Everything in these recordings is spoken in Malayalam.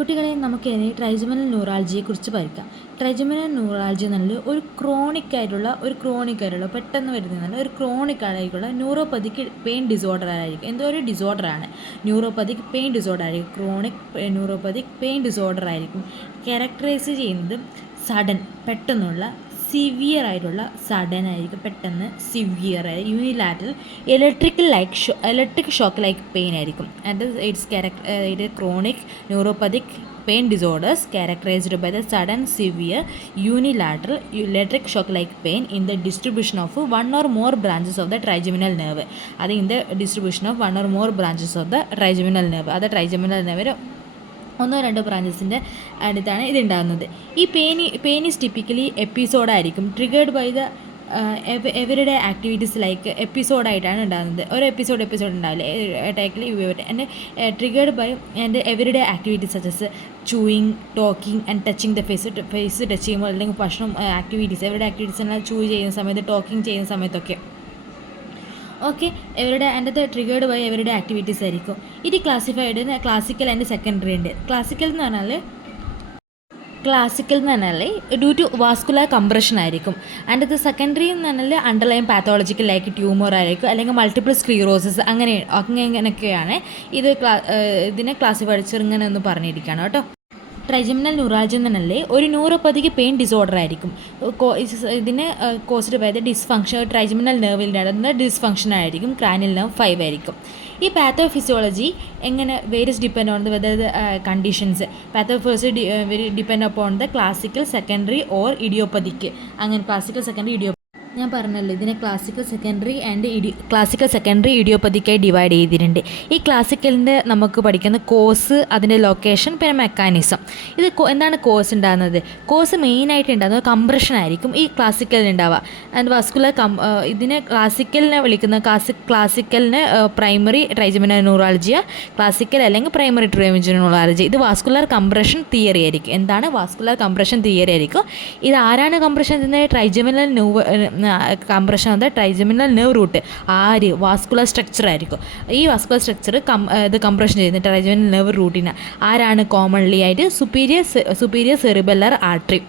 കുട്ടികളെ നമുക്കിനി ട്രൈജമിനൽ ന്യൂറാൾജിയെക്കുറിച്ച് പഠിക്കാം. ട്രൈജമിനൽ ന്യൂറാൾജി എന്നാൽ ഒരു ക്രോണിക് ആയിട്ടുള്ള പെട്ടെന്ന് വരുന്നതല്ല, ഒരു ക്രോണിക് ആയിട്ടുള്ള ന്യൂറോപ്പതിക് പെയിൻ ഡിസോർഡർ ആയിരിക്കും. എന്തോ ഒരു ഡിസോർഡറാണ്, ന്യൂറോപ്പതിക് പെയിൻ ഡിസോർഡർ ആയിരിക്കും. ക്രോണിക് ന്യൂറോപ്പതിക് പെയിൻ ഡിസോർഡർ ആയിരിക്കും. ക്യാരക്ടറൈസ് ചെയ്യുന്നത് പെട്ടെന്നുള്ള സിവിയർ ആയിട്ടുള്ള സഡൻ ആയിരിക്കും, പെട്ടെന്ന് severe unilateral electric shock like pain ആയിരിക്കും. ആൻഡ് ഇത് chronic neuropathic pain disorders characterized by the sudden severe unilateral electric shock like pain in the distribution of one or more branches of the trigeminal nerve. അത് in the distribution of one or more branches of the trigeminal nerve. അത് ട്രൈജമിനൽ നെർവ് ഒന്നോ രണ്ടോ ബ്രാഞ്ചസിൻ്റെ അടുത്താണ് ഇതുണ്ടാകുന്നത്. ഈ പെയിൻ ഈസ് ടിപ്പിക്കലി എപ്പിസോഡായിരിക്കും, triggered by the everyday activities like എപ്പിസോഡായിട്ടാണ് ഉണ്ടാകുന്നത്. ഒരു എപ്പിസോഡ് ഉണ്ടാവില്ല ടൈക്കിൽ and triggered by and everyday activities such as chewing, talking and touching the face touch ചെയ്യുമ്പോൾ അല്ലെങ്കിൽ ഭക്ഷണം ആക്ടിവിറ്റീസ് എവരിഡേ ആക്ടിവിറ്റീസ് എല്ലാം ചൂയ് ചെയ്യുന്ന സമയത്ത്, ടോക്കിംഗ് ചെയ്യുന്ന സമയത്തൊക്കെ ഓക്കെ എവരുടെ അതിൻ്റെ ട്രിഗേർഡ് ബൈ എവരുടെ ആക്ടിവിറ്റീസ് ആയിരിക്കും. ഇത് ക്ലാസിഫൈഡ് ക്ലാസിക്കൽ ആൻഡ് സെക്കൻഡറി ഉണ്ട്. ക്ലാസിക്കൽ എന്ന് പറഞ്ഞാൽ ഡ്യൂ ടു വാസ്കുലർ കംപ്രഷൻ ആയിരിക്കും. ആൻഡ് ഇത് സെക്കൻഡറി എന്ന് പറഞ്ഞാൽ അണ്ടർലൈൻ പാത്തോളജിക്കൽ ലൈക്ക് ട്യൂമർ ആയിരിക്കും, അല്ലെങ്കിൽ മൾട്ടിപ്പിൾ സ്ക്ലീറോസിസ് അങ്ങനെയൊക്കെയാണ് ഇതിനെ ക്ലാസിഫൈഡ് ചെറുങ്ങനെ ഒന്ന് പറഞ്ഞിരിക്കുകയാണ് കേട്ടോ. ട്രൈജമിനൽ ന്യൂറാൾജി എന്നല്ലേ ഒരു ന്യൂറോപ്പതിക് പെയിൻ ഡിസോർഡർ ആയിരിക്കും. ഇതിന് caused by the dysfunction trigeminal നെർവിൽ നടന്ന ഡിസ്ഫങ്ഷൻ ആയിരിക്കും. ക്രാനിയൽ നെർവ് 5 ആയിരിക്കും. ഈ പാത്തോഫിസിയോളജി എങ്ങനെ various depend on the weather conditions. Pathophysiology depend upon the classical, secondary or idiopathic. അങ്ങനെ ക്ലാസിക്കൽ, സെക്കൻഡറി, ഞാൻ പറഞ്ഞല്ലോ ഇതിനെ ക്ലാസിക്കൽ സെക്കൻഡറി ഇഡിയോപ്പതിക്കായി ഡിവൈഡ് ചെയ്തിട്ടുണ്ട്. ഈ ക്ലാസിക്കലിൻ്റെ നമുക്ക് പഠിക്കുന്ന കോസ്, അതിൻ്റെ ലൊക്കേഷൻ, പിന്നെ മെക്കാനിസം. ഇത് എന്താണ് കോസ് ഉണ്ടാകുന്നത്? കോസ് മെയിനായിട്ട് ഉണ്ടാകുന്നത് കംപ്രഷൻ ആയിരിക്കും ഈ ക്ലാസിക്കലിന് ഉണ്ടാവുക. ആൻഡ് വസ്കുലർ ഇതിനെ ക്ലാസിക്കലിന് പ്രൈമറി ട്രൈജമിനൽ ന്യൂറാൾജിയ, ക്ലാസിക്കൽ അല്ലെങ്കിൽ പ്രൈമറി ട്രൈജമിനൽ ന്യൂറാൾജി. ഇത് വാസ്കുലർ കംപ്രഷൻ തിയറി ആയിരിക്കും. എന്താണ് വാസ്കുലർ കംപ്രഷൻ തിയറി ആയിരിക്കും. ഇത് ആരാണ് കംപ്രഷൻ ചെയ്യുന്നത്? Trigeminal compression of the trigeminal nerve root. Vascular structure ആയിരിക്കും. ഈ വാസ്കുലർ സ്ട്രക്ചർ ഇത് കംപ്രഷൻ ചെയ്യുന്നത് ട്രൈജമിനൽ നെർവ് റൂട്ടിന്. ആരാണ് കോമൺലി ആയിട്ട്? Superior cerebellar artery.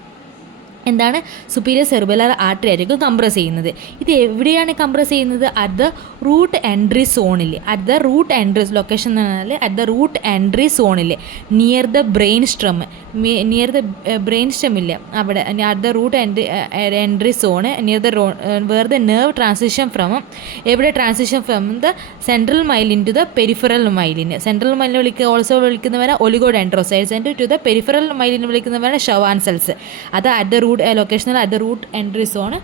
എന്താണ്? സുപ്പീരിയർ സെറിബെല്ലർ ആർട്ടറി ആയിരിക്കും കംപ്രസ് ചെയ്യുന്നത്. ഇത് എവിടെയാണ് കംപ്രസ് ചെയ്യുന്നത്? അറ്റ് ദ റൂട്ട് എൻട്രി സോണിൽ. ലൊക്കേഷൻ എന്ന് പറഞ്ഞാൽ അറ്റ് ദ റൂട്ട് എൻട്രി സോണിൽ, നിയർ ദ ബ്രെയിൻ സ്റ്റെം ഇല്ല അവിടെ, at the root entry zone, near the where the nerve transition from, എവിടെ transition from the central myelin to the peripheral myelin. Central myelin വിളിക്കുന്നവരെ oligodendrocytes, and to the peripheral myelin വിളിക്കുന്നവരെ ഷവാൻ സെൽസ്. അത് at the locational at the root entry zone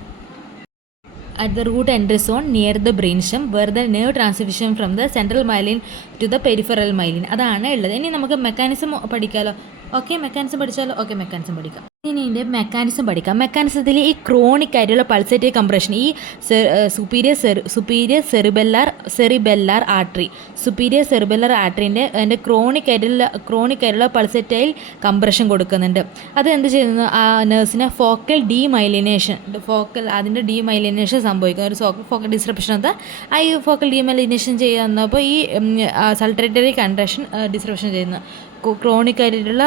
near the brainstem where the nerve transition from the central myelin to the peripheral myelin. അതാണ് ഉള്ളത്. ഇനി നമുക്ക് മെക്കാനിസം പഠിക്കാമല്ലോ. മെക്കാനിസം പഠിക്കാം. ഇനി ഇതിൻ്റെ മെക്കാനിസം പഠിക്കാം. മെക്കാനിസത്തിൽ ഈ ക്രോണിക് ആയിട്ടുള്ള പൾസേറ്റീവ് കംപ്രഷൻ, ഈ സുപ്പീരിയർ സെറിബെല്ലാർ ആർട്ടറിൻ്റെ അതിൻ്റെ ക്രോണിക് ആയിട്ടുള്ള പൾസേറ്റൈൽ കംപ്രഷൻ കൊടുക്കുന്നുണ്ട്. അത് എന്ത് ചെയ്യുന്നു? ആ നെർവ്സിനെ ഫോക്കൽ ഡീമൈലിനേഷൻ സംഭവിക്കുന്നു. ഒരു ഫോക്കൽ ഡിസ്റപ്ഷൻ എന്താ? ഈ ഫോക്കൽ ഡീമൈലിനേഷൻ ചെയ്യുന്നപ്പോൾ ഈ സൾട്ടറേറ്ററി കൺട്രാക്ഷൻ ഡിസ്റപ്ഷൻ ചെയ്യുന്നു. ക്രോണിക് ആയിട്ടുള്ള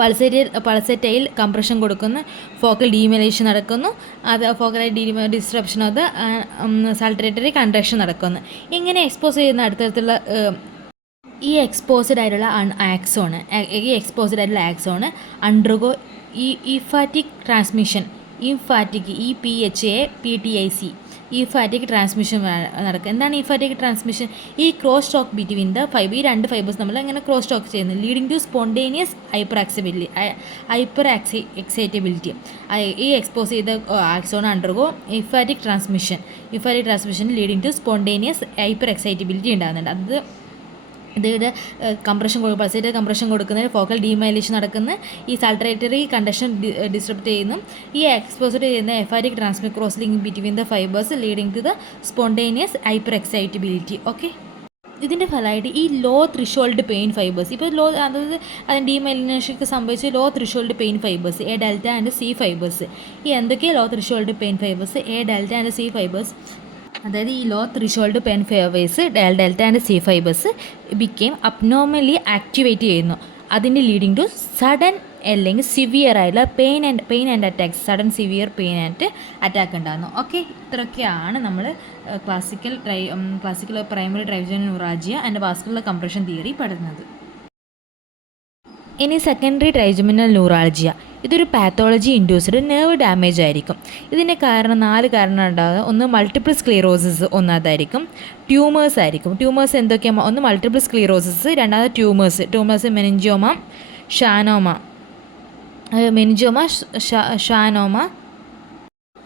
പൾസേറ്റൈൽ കംപ്രഷൻ കൊടുക്കുന്ന ഫോക്കൽ ഡീമൈലിനേഷൻ നടക്കുന്നു. അത് focal disruption of the saltatory contraction നടക്കുന്നു. ഇങ്ങനെ എക്സ്പോസ് ചെയ്യുന്ന അടുത്തടുത്തുള്ള ഈ എക്സ്പോസ്ഡ് ആയിട്ടുള്ള axon undergo ephaptic transmission. Ephaptic transmission നടക്കുക. എന്താണ് ഇഫാറ്റിക് ട്രാൻസ്മിഷൻ? ഈ ക്രോസ് സ്റ്റോക്ക് ബിറ്റ്വീൻ ദ ഈ രണ്ട് ഫൈബേഴ്സ് നമ്മൾ എങ്ങനെ ക്രോസ് സ്റ്റോക്ക് ചെയ്യുന്നത്? Leading to spontaneous hyper excitability. ഈ എക്സ്പോസ് ചെയ്ത axon undergo ephaptic transmission leading to spontaneous hyper excitability ഉണ്ടാകുന്നുണ്ട്. അത് ഇതിൻ്റെ പൾസേറ്ററി കംപ്രഷൻ കൊടുക്കുന്നതിന് ഫോക്കൽ ഡീമൈലേഷൻ നടക്കുന്ന ഈ സൾട്ടറേറ്ററി കണ്ടക്ഷൻ ഡിസ്ട്രപ്റ്റ് ചെയ്യുന്നു. ഈ എക്സ്പോസ്ഡ് ചെയ്യുന്ന ephaptic transmit cross link between the fibres leading to the spontaneous hyper excitability. ഇതിൻ്റെ ഫലമായിട്ട് ഈ ലോ ത്രിഷോൾഡ് പെയിൻ ഫൈബേഴ്സ്, ഇപ്പോൾ അതായത് അതിന് ഡീമൈലിനേഷനൊക്കെ സംഭവിച്ച് low threshold pain fibres, A delta and C fibres. ഈ എന്തൊക്കെയാണ് low threshold pain fibres? A delta and C fibres. അതായത് ഈ low threshold pain fibres, delta and C fibres became abnormally activate ചെയ്യുന്നു. അതിൻ്റെ ലീഡിങ് ടു സഡൻ അല്ലെങ്കിൽ സിവിയർ ആയിട്ടുള്ള pain and attacks, sudden severe pain and attack ഉണ്ടാകുന്നു. ഓക്കെ, ഇത്രയൊക്കെയാണ് നമ്മൾ classical primary trigeminal neuralgia and vascular compression theory പഠിക്കുന്നത്. ഇനി സെക്കൻഡറി ട്രൈജമിനൽ ന്യൂറാൾജിയ, ഇതൊരു പാത്തോളജി ഇൻഡ്യൂസ്ഡ് നെർവ് ഡാമേജ് ആയിരിക്കും. ഇതിൻ്റെ കാരണം 4 കാരണം ഉണ്ടാകുക. ഒന്ന് മൾട്ടിപ്പിൾ സ്ക്ലീറോസിസ് ഒന്നാമതായിരിക്കും, ട്യൂമേഴ്സ് ആയിരിക്കും. ട്യൂമേഴ്സ് എന്തൊക്കെയാണ്? ഒന്ന് മൾട്ടിപ്പിൾ സ്ക്ലീറോസിസ്, രണ്ടാമത് ട്യൂമേഴ്സ് മെനിഞ്ചോമ, ഷാനോമ,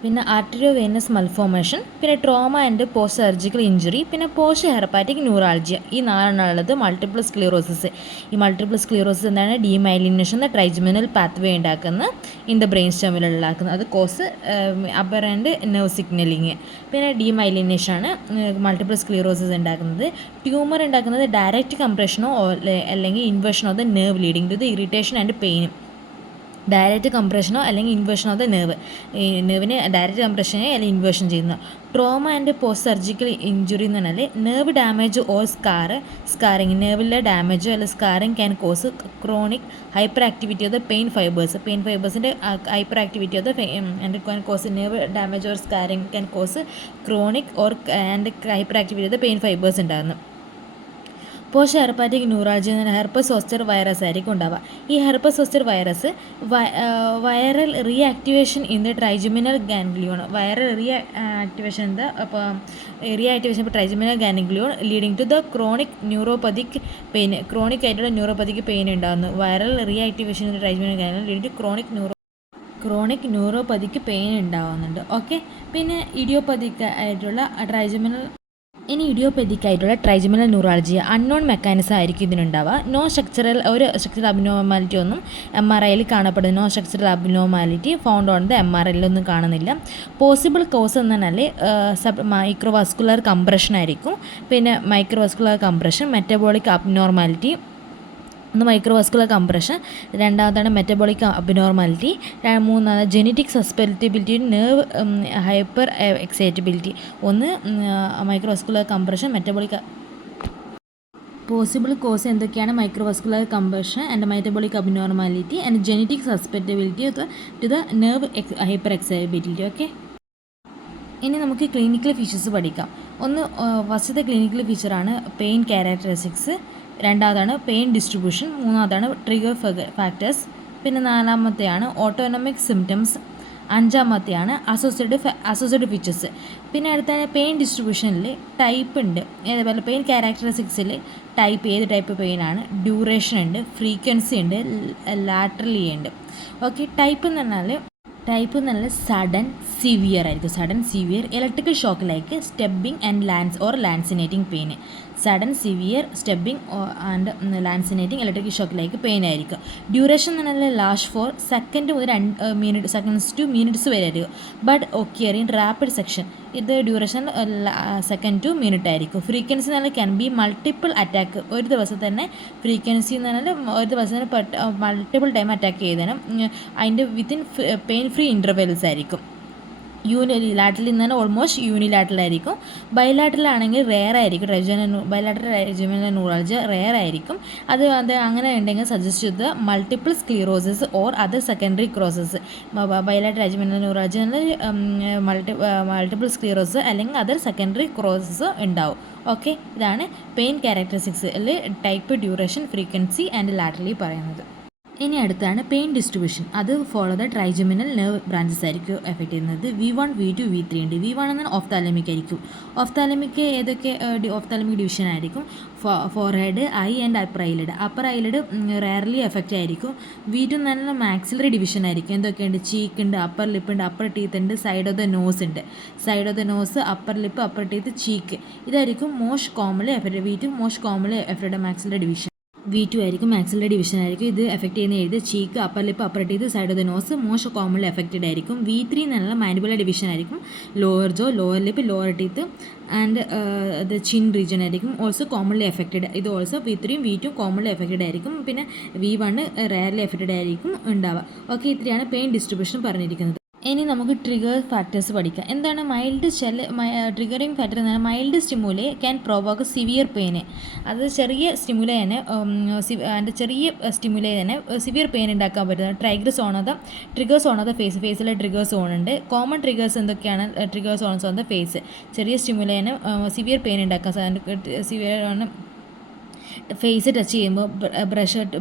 പിന്നെ ആർട്ടറിയോ വെയിനസ് മൽഫോർമേഷൻ, പിന്നെ trauma and post surgical injury, പിന്നെ പോസ്റ്റ് ഹെപ്പറ്റിക് ന്യൂറാൾജിയ. ഈ 4 ഉള്ളത് മൾട്ടിപ്പിൾ സ്ക്ലീറോസിസ്. ഈ മൾട്ടിപ്പിൾ സ്ക്ലീറോസിസ് എന്താണ്? ഡീമൈലിനേഷൻ എന്ന ട്രൈജമിനൽ പാത്വേ ഉണ്ടാക്കുന്ന ഇൻ ദ ബ്രെയിൻ സ്റ്റെമിലുണ്ടാക്കുന്നത്. അത് cause upper and nerve signalling. പിന്നെ ഡീമൈലിനേഷനാണ് മൾട്ടിപ്പിൾ സ്ക്ലീറോസിസ് ഉണ്ടാക്കുന്നത്. ട്യൂമർ ഉണ്ടാക്കുന്നത് ഡയറക്റ്റ് കംപ്രഷനോ അല്ലെങ്കിൽ inversion of the nerve leading to the irritation and pain. Direct കംപ്രഷനോ അല്ലെങ്കിൽ ഇൻവേർഷൻ ഓഫ് ദ നെർവ്, ഈ നെർവിനെ ഡയറക്റ്റ് കംപ്രഷനെ അല്ലെങ്കിൽ ഇൻവേർഷൻ ചെയ്യുന്ന. Trauma and post surgical injury എന്ന് പറഞ്ഞാൽ നെർവ് ഡാമേജ് ഓർ സ്കാറിങ്, നെർവിലെ ഡാമേജോ അല്ലെങ്കിൽ scarring can cause chronic hyper activity of the pain ഫൈബേഴ്സിൻ്റെ hyper activity of the and can cause nerve damage or scarring can cause chronic or and hyper activity of the pain fibres ഉണ്ടാകുന്നു. പോസ്റ്റ് ഹെർപ്പാറ്റിക് ന്യൂറാൾജി എന്ന ഹെർപ്പസ് സോസ്റ്റർ വൈറസ് ആയിരിക്കും ഉണ്ടാവുക. ഈ herpes zoster virus viral reactivation in the trigeminal ganglion, viral reactivation ഇപ്പോൾ trigeminal ganglion leading to the chronic neuropathic pain, chronic ആയിട്ടുള്ള ന്യൂറോപ്പതിക് പെയിൻ ഉണ്ടാകുന്നു. Viral reactivation in the trigeminal ganglion leading to chronic neuropathic pain ഉണ്ടാകുന്നുണ്ട്. ഓക്കെ, പിന്നെ ഇഡിയോപ്പതിക് ആയിട്ടുള്ള ട്രൈജമിനൽ ന്യൂറാൾജിയ അൺനോൺ മെക്കാനിസം ആയിരിക്കും ഇതിനുണ്ടാവുക. ഒരു സ്ട്രക്ചറൽ അബ്നോർമാലിറ്റി ഒന്നും MRIയിൽ കാണപ്പെടുന്നു. No structural abnormality found on the MRIയിലൊന്നും കാണുന്നില്ല. പോസിബിൾ കോസ് എന്ന് പറഞ്ഞാൽ മൈക്രോവാസ്കുലർ കംപ്രഷൻ ആയിരിക്കും. പിന്നെ മൈക്രോവാസ്കുലർ കംപ്രഷൻ, മെറ്റബോളിക് അബ്നോർമാലിറ്റി, ഒന്ന് മൈക്രോവാസ്കുലർ കംപ്രഷൻ, രണ്ടാമതാണ് മെറ്റബോളിക് അബ്നോർമാലിറ്റി, മൂന്നാമത് genetic susceptibility, nerve hyper excitability. ഒന്ന് microvascular compression, metabolic. Possible cause എന്തൊക്കെയാണ്? Microvascular compression and metabolic abnormality and genetic susceptibility to the nerve hyper excitability. Okay, ഇനി നമുക്ക് ക്ലിനിക്കൽ ഫീച്ചേഴ്സ് പഠിക്കാം. ഫസ്റ്റത്തെ ക്ലിനിക്കൽ ഫീച്ചറാണ് പെയിൻ ക്യാരക്ടറിസ്റ്റിക്സ്, രണ്ടാമതാണ് പെയിൻ ഡിസ്ട്രിബ്യൂഷൻ, മൂന്നാമതാണ് ട്രിഗർ ഫാക്ടേഴ്സ്, പിന്നെ നാലാമത്തെയാണ് ഓട്ടോണമിക് സിംറ്റംസ്, അഞ്ചാമത്തെയാണ് അസോസിയേറ്റഡ് ഫീച്ചേഴ്സ്. പിന്നെ അടുത്ത പെയിൻ ഡിസ്ട്രിബ്യൂഷനിൽ ടൈപ്പ് ഉണ്ട്. അതേപോലെ പെയിൻ ക്യാരക്ടറിസ്റ്റിക്സിൽ ഏത് ടൈപ്പ് പെയിനാണ്, ഡ്യൂറേഷൻ ഉണ്ട്, ഫ്രീക്വൻസി ഉണ്ട്, ലാറ്ററലി ഉണ്ട്. ഓക്കെ, ടൈപ്പ് എന്ന് പറഞ്ഞാൽ സഡൻ സിവിയർ ആയിരിക്കും. Sudden severe electrical shock like stabbing and lancinating pain. Sudden severe stabbing and lancinating electrical shock like pain ആയിരിക്കും. ഡ്യൂറേഷൻ എന്ന് പറഞ്ഞാൽ last for seconds to minutes വരെ ആയിരിക്കും. But occur in rapid section. ഇത് ഡ്യൂറേഷൻ സെക്കൻഡ് ടു മിനിറ്റ് ആയിരിക്കും. ഫ്രീക്വൻസി എന്ന് പറഞ്ഞാൽ ക്യാൻ ബി മൾട്ടിപ്പിൾ അറ്റാക്ക്. ഒരു ദിവസം തന്നെ ഫ്രീക്വൻസി എന്ന് പറഞ്ഞാൽ ഒരു ദിവസം തന്നെ മൾട്ടിപ്പിൾ ടൈം അറ്റാക്ക് ചെയ്തേനും. അതിൻ്റെ വിത്തിൻ പെയിൻ ഫ്രീ ഇൻ്റർവെൽസ് ആയിരിക്കും. ലാറ്ററൽ എന്ന് പറഞ്ഞാൽ ഓൾമോസ്റ്റ് യൂണിലാറ്ററൽ ആയിരിക്കും. ബൈലാറ്ററൽ ആണെങ്കിൽ റെയർ ആയിരിക്കും. ബൈലാറ്ററൽ ട്രൈജമിനൽ ന്യൂറാൾജിയ റെയർ ആയിരിക്കും. അത് അങ്ങനെ ഉണ്ടെങ്കിൽ സജസ്റ്റ് ചെയ്ത് multiple sclerosis or other secondary causes. Bilateral trigeminal neuralgia multiple sclerosis അല്ലെങ്കിൽ അതർ സെക്കൻഡറി ക്രോസസ് ഉണ്ടാവും. ഓക്കെ, ഇതാണ് pain characteristics type, duration, frequency and laterally പറയുന്നത്. ഇനി അടുത്താണ് പെയിൻ ഡിസ്ട്രിബ്യൂഷൻ. അത് follow the trigeminal nerve branches ആയിരിക്കും എഫക്ട് ചെയ്യുന്നത്. V1, V2, V3 ഉണ്ട്. V1 എന്നാൽ ഓഫ്താലമിക് ആയിരിക്കും. ഏതൊക്കെ ഓഫ്താലമിക് ഡിവിഷൻ ആയിരിക്കും? Forehead, I and upper eyelid rarely effect ആയിരിക്കും. V2 എന്ന് പറഞ്ഞാൽ മാക്സിലറി ഡിവിഷൻ ആയിരിക്കും. എന്തൊക്കെയുണ്ട്? ചീക്ക് ഉണ്ട്, അപ്പർ ലിപ്പ് ഉണ്ട്, അപ്പർ ടീത്ത് ഉണ്ട്, side of the nose, upper lip, upper teeth, cheek. ഇതായിരിക്കും most commonly affect. V2 most commonly affect maxillary division. V2 ആയിരിക്കും മാക്സിലറി ഡിവിഷൻ ആയിരിക്കും. ഇത് എഫക്ട് ചെയ്യുന്ന cheek, upper lip, upper teeth, side of the nose most commonly affected ആയിരിക്കും. V3 എന്നുള്ള മാൻഡിബുലർ ഡിവിഷൻ ആയിരിക്കും. Lower jaw, lower lip, lower teeth and the chin region ആയിരിക്കും ഓൾസോ കോമൺലി എഫക്റ്റഡ്. ഇത് also V3 V2 commonly affected ആയിരിക്കും. പിന്നെ V1 റെയർലി എഫക്റ്റഡ് ആയിരിക്കും ഉണ്ടാവുക. ഓക്കെ, ഇത്രയാണ് പെയിൻ ഡിസ്ട്രിബ്യൂഷൻ പറഞ്ഞിരിക്കുന്നത്. ഇനി നമുക്ക് ട്രിഗർ ഫാക്ടേഴ്സ് പഠിക്കാം. എന്താണ് മൈൽഡ് ട്രിഗറിങ് ഫാക്ടർ എന്ന് പറഞ്ഞാൽ mild stimuli can provoke severe pain. അത് ചെറിയ സ്റ്റിമുലേ തന്നെ അതിൻ്റെ ചെറിയ സ്റ്റിമുലേ തന്നെ സിവിയർ പെയിൻ ഉണ്ടാക്കാൻ പറ്റുന്നത്. ട്രിഗർ സോൺ ഓഫ് ദ ഫേസിലെ ട്രിഗർ സോൺ ഉണ്ട്. കോമൺ ട്രിഗേഴ്സ് എന്തൊക്കെയാണ്? Trigger zones on the face. ചെറിയ സ്റ്റിമുലേ തന്നെ സിവിയർ പെയിൻ ഉണ്ടാക്കാൻ സിവിയർ ഫേസ് ടച്ച് ചെയ്യുമ്പോൾ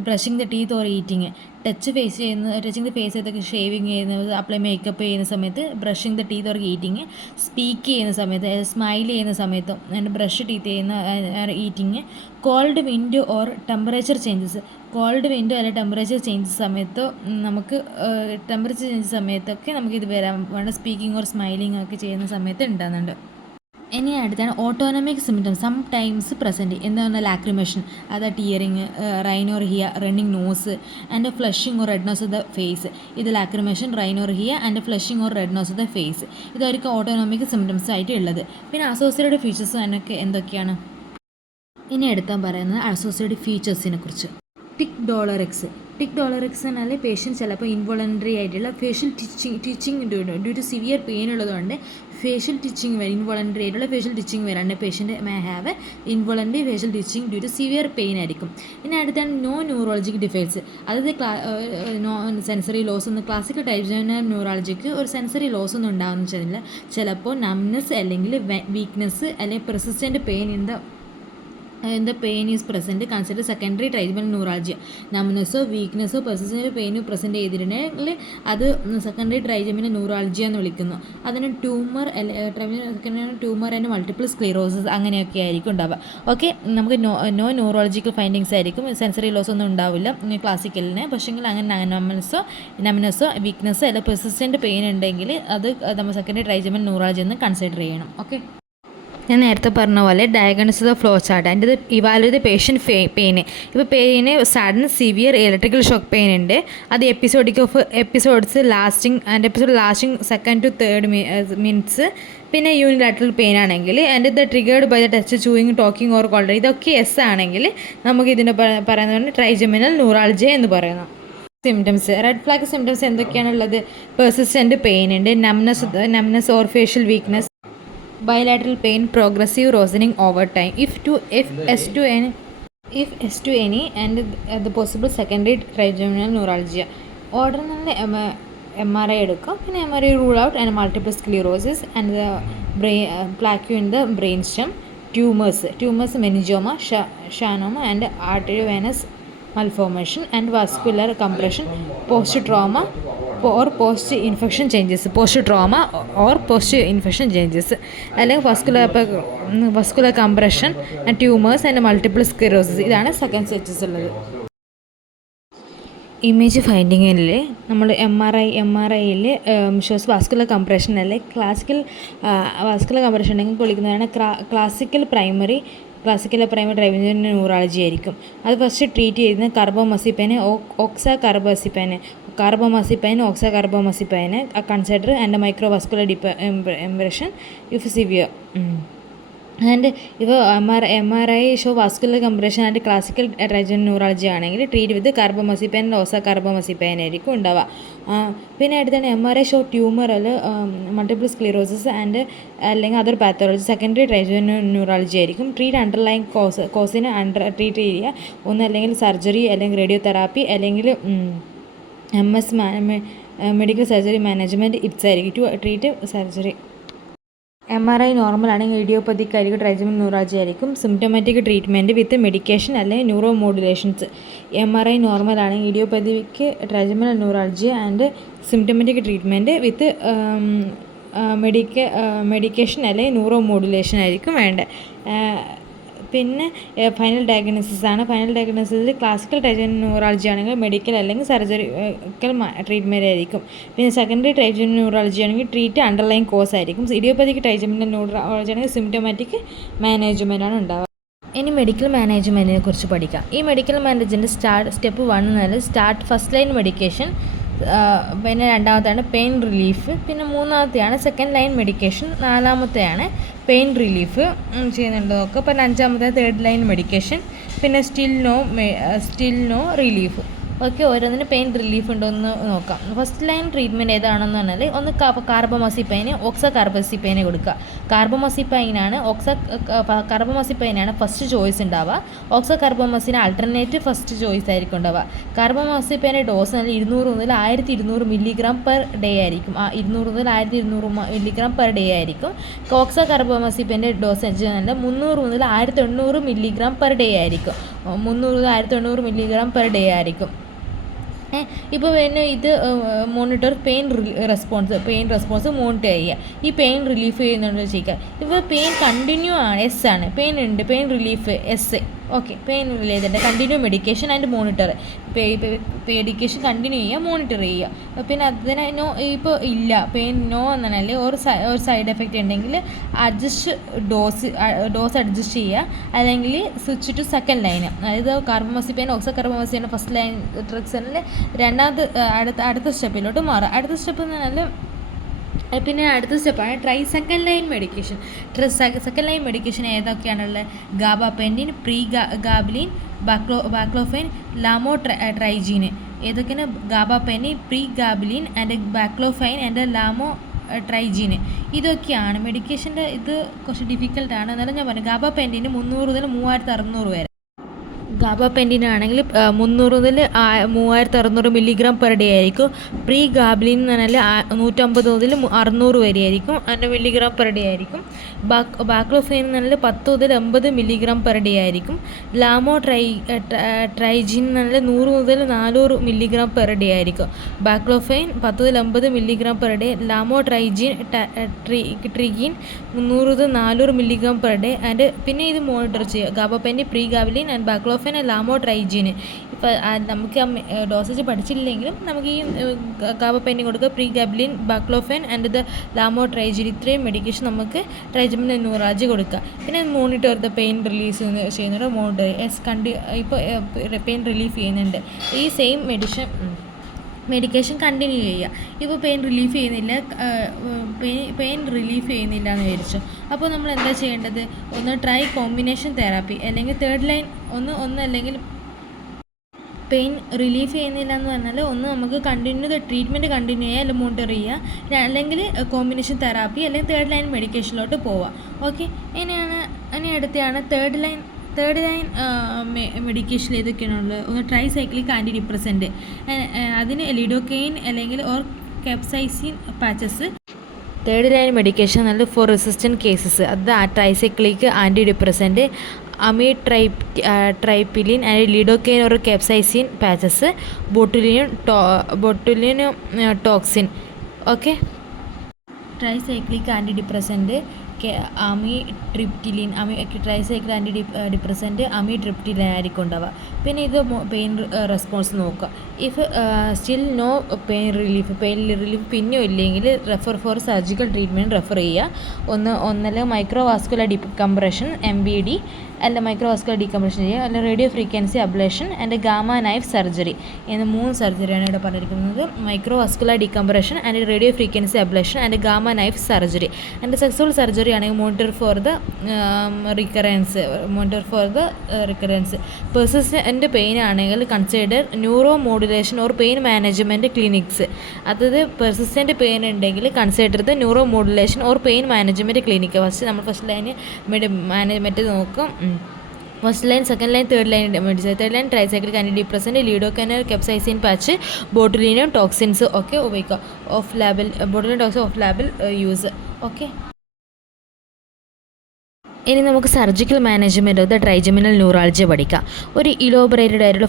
brushing the teeth or eating touching the face ചെയ്തൊക്കെ ഷേവിങ് ചെയ്യുന്നത്, അപ്ലൈ മേക്കപ്പ് ചെയ്യുന്ന സമയത്ത്, brushing the teeth or eating, speak ചെയ്യുന്ന സമയത്ത്, സ്മൈൽ ചെയ്യുന്ന സമയത്തും ബ്രഷ് ടീത്ത് ചെയ്യുന്ന eating, cold wind or temperature changes അല്ലെങ്കിൽ ടെമ്പറേച്ചർ ചേഞ്ചസ് സമയത്തോ നമുക്ക് ടെമ്പറേച്ചർ ചേഞ്ചസ് സമയത്തൊക്കെ നമുക്ക് ഇത് വരാൻ വേണ്ട സ്പീക്കിംഗ് ഓർ സ്മൈലിംഗ് ഒക്കെ ചെയ്യുന്ന സമയത്ത് ഉണ്ടാകുന്നുണ്ട്. ഇനി അടുത്താണ് autonomic symptoms sometimes present. എന്താ പറഞ്ഞാൽ ലാക്രിമേഷൻ, അത് tearing, rhinorrhoea, running nose and flushing or red nose of the face. ഇത് lacrimation, rhinorrhoea and flushing or red nose of the face. ഇതായിരിക്കും ഓട്ടോണമിക് സിംറ്റംസ് ആയിട്ട് ഉള്ളത്. പിന്നെ അസോസിയേറ്റഡ് ഫീച്ചേഴ്സ് അതിനൊക്കെ എന്തൊക്കെയാണ്? ഇനി എടുക്കാൻ പറയുന്നത് അസോസിയേറ്റഡ് ഫീച്ചേഴ്സിനെ കുറിച്ച്. ടിക് ഡോളറെക്സ് എന്നാൽ പേഷ്യൻറ്റ് ചിലപ്പോൾ ഇൻവോളണ്ടറി ആയിട്ടുള്ള facial twitching due to severe pain ഉള്ളതുകൊണ്ട് ഇൻവോളണ്ടറി ആയിട്ടുള്ള ഫേഷ്യൽ ടിച്ചിങ് വരാണ്ട് patient may have involuntary facial twitching due to severe pain ആയിരിക്കും. ഇനി അടുത്താണ് നോ ന്യൂറോളജിക് ഡിഫക്ട്സ്. അതായത് നോ സെൻസറി ലോസ് ഒന്നും ക്ലാസിക്കൽ ട്രൈജമിനൽ ന്യൂറോളജിക്ക് ഒരു സെൻസറി ലോസ് ഒന്നും ഉണ്ടാകുന്ന വെച്ചാൽ ചിലപ്പോൾ നംനെസ് അല്ലെങ്കിൽ വീക്ക്നെസ് അല്ലെങ്കിൽ persistent pain the pain is present, consider secondary trigeminal neuralgia. നംനെസ്സോ വീക്ക്നെസ്സോ പെർസിസ്റ്റൻ്റ് പെയിനോ പ്രസൻറ്റ് ചെയ്തിട്ടുണ്ടെങ്കിൽ അത് സെക്കൻഡറി ട്രൈജമിനൽ ന്യൂറാൾജിയ എന്ന് വിളിക്കുന്നു. അതിന് ട്യൂമർ ആൻഡ് മൾട്ടിപ്പിൾ സ്ക്ലീറോസിസ് അങ്ങനെയൊക്കെ ആയിരിക്കും ഉണ്ടാവുക. ഓക്കെ, നമുക്ക് നോ ന്യൂറോളജിക്കൽ ഫൈൻഡിങ്സ് ആയിരിക്കും. സെൻസറി ലോസ് ഒന്നും ഉണ്ടാവില്ല ക്ലാസിക്കലിന്. പക്ഷേങ്കിൽ അങ്ങനെ നംനെസ്സോ വീക്ക്നെസ്സോ അല്ലെങ്കിൽ പെർസിസ്റ്റൻ്റ് പെയിൻ ഉണ്ടെങ്കിൽ അത് നമ്മൾ സെക്കൻഡറി ട്രൈജമിനൽ ന്യൂറാൾജി എന്ന് കൺസിഡർ ചെയ്യണം. ഓക്കെ, ഞാൻ നേരത്തെ പറഞ്ഞ പോലെ ഡയഗ്നോസിസ് ഓഫ് ഫ്ലോ ചാർട്ട്. അതിൻ്റെ ഇവാലുവേറ്റ് പേഷ്യൻ്റ് പെയിന്. ഇപ്പോൾ pain sudden severe electrical shock pain ഉണ്ട്. അത് എപ്പിസോഡ്സ് ലാസ്റ്റിംഗ് 2 to 3 minutes. പിന്നെ യൂണിലാറ്ററൽ പെയിൻ ആണെങ്കിൽ and triggered by the touch, chewing, talking or cold, ഇതൊക്കെ എസ് ആണെങ്കിൽ നമുക്ക് ഇതിനെ പറയുന്നത് ട്രൈജമിനൽ ന്യൂറാൾജിയ എന്ന് പറയുന്നു. സിംറ്റംസ്, റെഡ് ഫ്ലാഗ് സിംറ്റംസ് എന്തൊക്കെയാണുള്ളത്? പെർസിസ്റ്റൻ്റ് പെയിൻ ഉണ്ട്, numbness or facial weakness, bilateral pain, progressive worsening over time, if S to any and the possible secondary trigeminal neuralgia. Order നിന്ന് MRI എടുക്കും. പിന്നെ MRI rule out and multiple sclerosis and the plaque in the brainstem, tumors meningioma, schwannoma and arteriovenous malformation and vascular compression, post-trauma or post-infection changes, അല്ലെങ്കിൽ vascular compression and tumors and multiple sclerosis. ഇതാണ് സെക്കൻഡ് സ്റ്റേജസ് ഉള്ളത്. ഇമേജ് ഫൈൻഡിങ്ങിൽ നമ്മൾ എം ആർ ഐയിൽ ഷോസ് വാസ്കുലർ കംപ്രഷൻ അല്ലെ ക്ലാസിക്കൽ വാസ്കുലർ കംപ്രഷൻ ഉണ്ടെങ്കിൽ വിളിക്കുന്നതാണ് ക്ലാസിക്കൽ പ്രൈമറി ട്രൈജമിനൽ ന്യൂറാളജി ആയിരിക്കും. അത് ഫസ്റ്റ് ട്രീറ്റ് ചെയ്യുന്നത് carbamazepine consider and microvascular impression if severe. And ഇപ്പോൾ M R I show vascular compression and classical trigeminal neuralgia ആണെങ്കിൽ ട്രീറ്റ് വിത്ത് കാർബോമസിപ്പൈൻ, കാർബോമസിപ്പൈൻ ആയിരിക്കും ഉണ്ടാവുക. പിന്നെ അടുത്താണ് M R I show tumour multiple sclerosis and അല്ലെങ്കിൽ other pathology, secondary trigeminal neuralgia ആയിരിക്കും. ട്രീറ്റ് അണ്ടർലൈൻ കോസിനെ ട്രീറ്റ് ചെയ്യുക. ഒന്നല്ലെങ്കിൽ സർജറി അല്ലെങ്കിൽ റേഡിയോതെറാപ്പി അല്ലെങ്കിൽ മെഡിക്കൽ സർജറി മാനേജ്മെൻറ്റ് ഇറ്റ്സ് ആയിരിക്കും to treat surgery. M R I normal ആണെങ്കിൽ ഇഡിയോപ്പതിക് ആയിരിക്കും, ട്രൈജമിനൽ ന്യൂറാളജി ആയിരിക്കും. സിംറ്റമാറ്റിക് ട്രീറ്റ്മെൻറ്റ് വിത്ത് മെഡിക്കേഷൻ അല്ലെങ്കിൽ neuro modulations. M R I normal ആണെങ്കിൽ idiopathic trigeminal neuralgia and symptomatic treatment with medication അല്ലെങ്കിൽ ന്യൂറോ മോഡുലേഷൻ ആയിരിക്കും വേണ്ടത്. പിന്നെ ഫൈനൽ ഡയഗ്നോസിസ് ആണ്. ഫൈനൽ ഡയഗ്നോസിസിൽ ക്ലാസിക്കൽ ട്രൈജമിനൽ ന്യൂറാളജി ആണെങ്കിൽ മെഡിക്കൽ അല്ലെങ്കിൽ സർജറിക്കൽ ട്രീറ്റ്മെൻറ്റ് ആയിരിക്കും. പിന്നെ സെക്കൻഡറി ട്രൈജമിനൽ ന്യൂറാളജി ആണെങ്കിൽ ട്രീറ്റ് അണ്ടർലൈൻ കോസ് ആയിരിക്കും. ഇഡിയോപ്പതിക് ട്രൈജമിനൽ ന്യൂറാളജി ആണെങ്കിൽ സിംറ്റമാറ്റിക് മാനേജ്മെൻറ്റാണ് ഉണ്ടാവുക. ഇനി മെഡിക്കൽ മാനേജ്മെൻറ്റിനെ കുറിച്ച് പഠിക്കാം. ഈ മെഡിക്കൽ മാനേജ്മെൻറ്റ് സ്റ്റെപ്പ് 1 എന്നാൽ ഫസ്റ്റ് ലൈൻ മെഡിക്കേഷൻ, പിന്നെ രണ്ടാമത്തെയാണ് പെയിൻ റിലീഫ്, പിന്നെ മൂന്നാമത്തെയാണ് സെക്കൻഡ് ലൈൻ മെഡിക്കേഷൻ, നാലാമത്തെയാണ് പെയിൻ റിലീഫ് ചെയ്യുന്നുണ്ട് നോക്കുക. പിന്നെ അഞ്ചാമത്തെ തേർഡ് ലൈൻ മെഡിക്കേഷൻ, പിന്നെ സ്റ്റിൽ നോ റിലീഫ്. ഓക്കെ, ഓരോന്നിന് പെയിൻ റിലീഫ് ഉണ്ടോ എന്ന് നോക്കാം. ഫസ്റ്റ് ലൈൻ ട്രീറ്റ്മെൻറ്റ് ഏതാണെന്ന് പറഞ്ഞാൽ ഒന്ന് കാർബമോസിപ്പൈന് ഓക്സകാർബോസിപ്പൈനെ കൊടുക്കുക. കാർബമോസിപ്പൈനാണ് ഫസ്റ്റ് ചോയ്സ് ഉണ്ടാവുക. ഓക്സകാർബോമസിന് ആൾട്ടർനേറ്റ് ഫസ്റ്റ് ചോയ്സ് ആയിരിക്കും ഉണ്ടാവുക. കാർബമോസിപ്പൈൻ്റെ ഡോസ് നല്ല 200 മുതൽ 1200 മില്ലിഗ്രാം പെർ ഡേ ആയിരിക്കും. 200 മുതൽ 1200 മില്ലിഗ്രാം പെർ ഡേ ആയിരിക്കും. ഓക്സകാർബോമസിപ്പൈൻ്റെ ഡോസ് നല്ല 300 മുതൽ 1800 മില്ലിഗ്രാം പെർ ഡേ ആയിരിക്കും. 300 മുതൽ 1800 മില്ലിഗ്രാം പെർ ഡേ ആയിരിക്കും. ഇപ്പോൾ പിന്നെ ഇത് മോണിറ്റർ പെയിൻ റെസ്പോൺസ് മോണിറ്റർ ചെയ്യുക. ഈ പെയിൻ റിലീഫ് ചെയ്യുന്നുണ്ടോ ചെയ്യുക. ഇപ്പോൾ പെയിൻ കണ്ടിന്യൂ ആണ്, എസ് ആണ്. പെയിൻ ഉണ്ട്, pain relief S. Okay, pain related continue medication and monitor. Medication continue ചെയ്യുക, മോണിറ്റർ ചെയ്യുക. പിന്നെ അതിന് നോ, ഇപ്പോൾ ഇല്ല പെയിൻ നോ എന്നാൽ ഒരു സൈഡ് എഫക്റ്റ് ഉണ്ടെങ്കിൽ ഡോസ് അഡ്ജസ്റ്റ് ചെയ്യുക, അല്ലെങ്കിൽ സ്വിച്ച് ടു സെക്കൻഡ് ലൈൻ. അതായത് കാർബമോസിപ്പൈൻ ഓക്സോകാർബമോസിപ്പൈൻ ഫസ്റ്റ് ലൈൻ ഡ്രഗ്സ് ആണെങ്കിൽ അടുത്ത സ്റ്റെപ്പിലോട്ട് മാറുക. അടുത്ത സ്റ്റെപ്പ് എന്ന് പറഞ്ഞാൽ പിന്നെ അടുത്ത സ്റ്റെപ്പാണ് second line medication. Second line medication ഏതൊക്കെയാണുള്ളത്? ഗാബാപെൻറ്റിൻ, ഗാബലിൻ, ബാക്ലോഫൈൻ, ലാമോട്രൈജീൻ. ഏതൊക്കെയാണ്? ഗാബാപെൻറ്റിൻ, ഗാബലിൻ ആൻഡ് ബാക്ലോഫൈൻ ആൻഡ് ലാമോട്രൈജീൻ. ഇതൊക്കെയാണ് മെഡിക്കേഷൻ്റെ. ഇത് കുറച്ച് ഡിഫിക്കൽട്ടാണ്, എന്നാലും ഞാൻ പറഞ്ഞു. ഗാബാപെൻറ്റിന് 300 മുതൽ 3600 വരെ. ഗാബാപെൻറ്റിനാണെങ്കിൽ 300 മുതൽ 3600 മില്ലിഗ്രാം പെർ ഡേ ആയിരിക്കും. ഗാബലിൻ എന്ന് പറഞ്ഞാൽ 150 മുതൽ 600 വരെ ആയിരിക്കും, അതിൻ്റെ മില്ലിഗ്രാം പെർ ഡേ ആയിരിക്കും. ബാക്ലോഫൈൻ എന്ന് പറഞ്ഞാൽ 10 മുതൽ 80 മില്ലിഗ്രാം പെർ ഡേ ആയിരിക്കും. ട്രൈജിൻ എന്ന് പറഞ്ഞാൽ 100 മുതൽ 400 മില്ലിഗ്രാം പെർ ഡേ ആയിരിക്കും. ബാക്ലോഫൈൻ 10 മുതൽ 80 മില്ലിഗ്രാം പെർ ഡേ. ട്രിഗിൻ 300 മുതൽ 400 മില്ലിഗ്രാം പെർ ഡേ. ആൻഡ് പിന്നെ ഇത് മോണിറ്റർ ചെയ്യുക. ഗാബാപെൻറ്റിൻ, ഗാബലിൻ ആൻഡ് ബാക്ലോഫൈൻ, ലാമോട്രൈജീൻ. ഇപ്പോൾ നമുക്ക് ഡോസേജ് പഠിച്ചില്ലെങ്കിലും നമുക്ക് ഈ ഗാബാപെൻറ്റിൻ കൊടുക്കുക. ഗാബലിൻ, ബാക്ലോഫൈൻ ആൻഡ് ദ ലാമോട്രൈജീൻ, ഇത്രയും മെഡിക്കേഷൻ നമുക്ക് ട്രൈജമിനൽ ന്യൂറാൾജിയ കൊടുക്കുക. പിന്നെ മോണിറ്റർ ദ പെയിൻ റിലീസ് ചെയ്യുന്നുണ്ട്. മോണിറ്റർ ഇപ്പോൾ പെയിൻ റിലീഫ് ചെയ്യുന്നുണ്ട്. ഈ സെയിം മെഡിക്കേഷൻ കണ്ടിന്യൂ ചെയ്യുക. ഇപ്പോൾ പെയിൻ റിലീഫ് ചെയ്യുന്നില്ല എന്ന് വിചാരിച്ചു. അപ്പോൾ നമ്മൾ എന്താ ചെയ്യേണ്ടത്? ഒന്ന് ട്രൈ കോമ്പിനേഷൻ തെറാപ്പി, അല്ലെങ്കിൽ തേർഡ് ലൈൻ അല്ലെങ്കിൽ പെയിൻ റിലീഫ് ചെയ്യുന്നില്ല എന്ന് പറഞ്ഞാൽ ഒന്ന് നമുക്ക് ട്രീറ്റ്മെൻറ്റ് കണ്ടിന്യൂ ചെയ്യുക, അല്ലെങ്കിൽ മോണിറ്റർ ചെയ്യുക, അല്ലെങ്കിൽ കോമ്പിനേഷൻ തെറാപ്പി, അല്ലെങ്കിൽ തേർഡ് ലൈൻ മെഡിക്കേഷനിലോട്ട് പോവുക. ഓക്കെ, ഇനി അടുത്താണ് തേർഡ് ലൈൻ മെഡിക്കേഷൻ ഏതൊക്കെയാണുള്ളത്? ഒന്ന് ട്രൈസൈക്ലിക് ആൻറ്റി ഡിപ്രസൻറ്റ്, അതിന് ലിഡോക്കെയിൻ അല്ലെങ്കിൽ capsaicin patches. Third line medication നല്ല ഫോർ റെസിസ്റ്റൻറ്റ് കേസസ്, അത് ട്രൈസൈക്ലിക് ആൻറ്റി ഡിപ്രസൻറ്റ്, ട്രൈപ്പിലിൻ and lidocaine or capsaicin patches, botulinum toxin. Okay, tricyclic antidepressant tricyclic antidepressant amitriptyline ആയിരിക്കും ഉണ്ടാവുക. പിന്നെ ഇത് പെയിൻ റെസ്പോൺസ് നോക്കുക. If still no pain relief പിന്നെയും ഇല്ലെങ്കിൽ refer four surgical treatment refer ചെയ്യുക. ഒന്നല്ല മൈക്രോവാസ്കുലർ ഡീകംപ്രഷൻ MVD, അല്ല മൈക്രോവാസ്കുലർ ഡീകംപ്രഷൻ ചെയ്യുക, അല്ല radio frequency ablation and gamma knife surgery എന്ന 3 സർജറിയാണ് ഇവിടെ പറഞ്ഞിരിക്കുന്നത്. Microvascular decompression and radio frequency ablation and gamma knife surgery. And successful surgery ആണെങ്കിൽ monitor for the recurrence. Persistent pain ആണെങ്കിൽ consider neuro modulation or pain management clinics. അതായത് പെർസിസ്റ്റൻ്റ് പെയിൻ ഉണ്ടെങ്കിൽ consider the neuro modulation or pain management clinic. First line management നോക്കും. First line, second line, third line tricyclic antidepressant, lidocaine, capsaicin patch, botulinum toxins ഒക്കെ ഉപയോഗിക്കുക. ബോട്ടുലിൻ ടോക്സിൻ ഓഫ് ലാബിൽ യൂസ്. ഓക്കെ, ഇനി നമുക്ക് surgical management of the trigeminal neuralgia പഠിക്കാം. ഒരു ഇലോബറേറ്റഡ് ആയിട്ടുള്ള